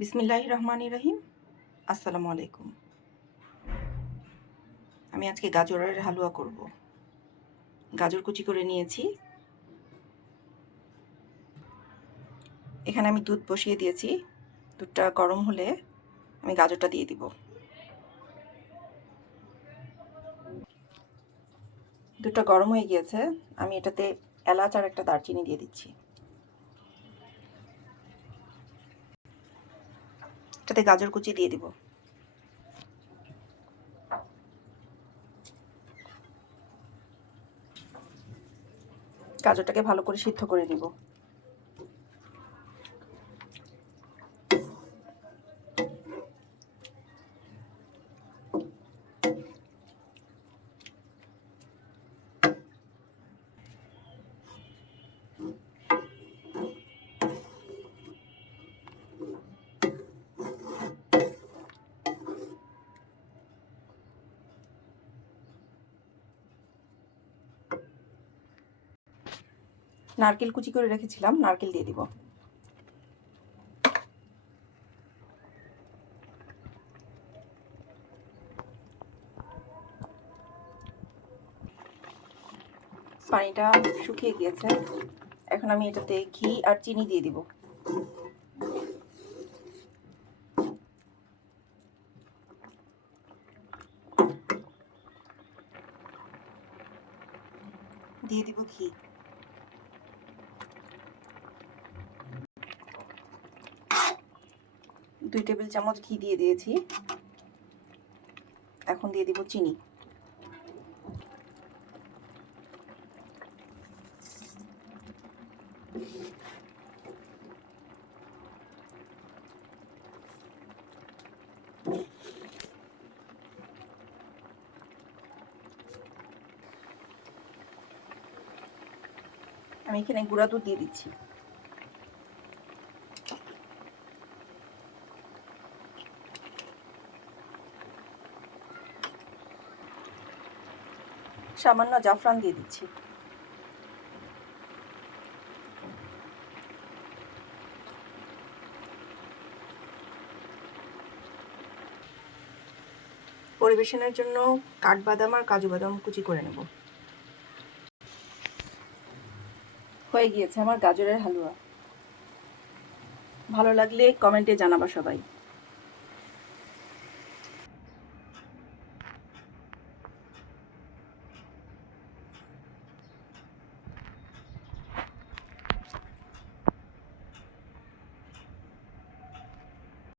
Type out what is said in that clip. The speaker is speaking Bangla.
বিসমিল্লাহির রহমানির রহিম। আসসালামু আলাইকুম। আমি আজকে গাজরের হালুয়া করব। গাজর কুচি করে নিয়েছি। এখানে আমি দুধ বসিয়ে দিয়েছি। দুধটা গরম হলে আমি গাজরটা দিয়ে দিব। দুধটা গরম হয়ে গিয়েছে, আমি এটাতে এলাচ আর একটা দারচিনি দিয়ে দিচ্ছি। এটাতে গাজর কুচি দিয়ে দিব। গাজরটাকে ভালো করে সিদ্ধ করে নিব। নারকেল কুচি করে রেখেছিলাম, নারকেল দিয়ে দিব। পানিটা শুকিয়ে গিয়েছে, এখন আমি এটাতে ঘি আর চিনি দিয়ে দিব। দিয়ে দিব ঘি। 2 টেবিল চামচ ঘি দিয়ে দিয়েছি। এখন দিয়ে দিব চিনি। আমি এখানে গুঁড়া দুধ দিয়ে দিচ্ছি। সামান্য জাফরান দিয়ে দিচ্ছি। পরিবেশনের জন্য কাঠবাদাম আর কাজু বাদাম কুচি করে নেব। হয়ে গিয়েছে আমার গাজরের হালুয়া। ভালো লাগলে কমেন্টে জানাবা সবাই।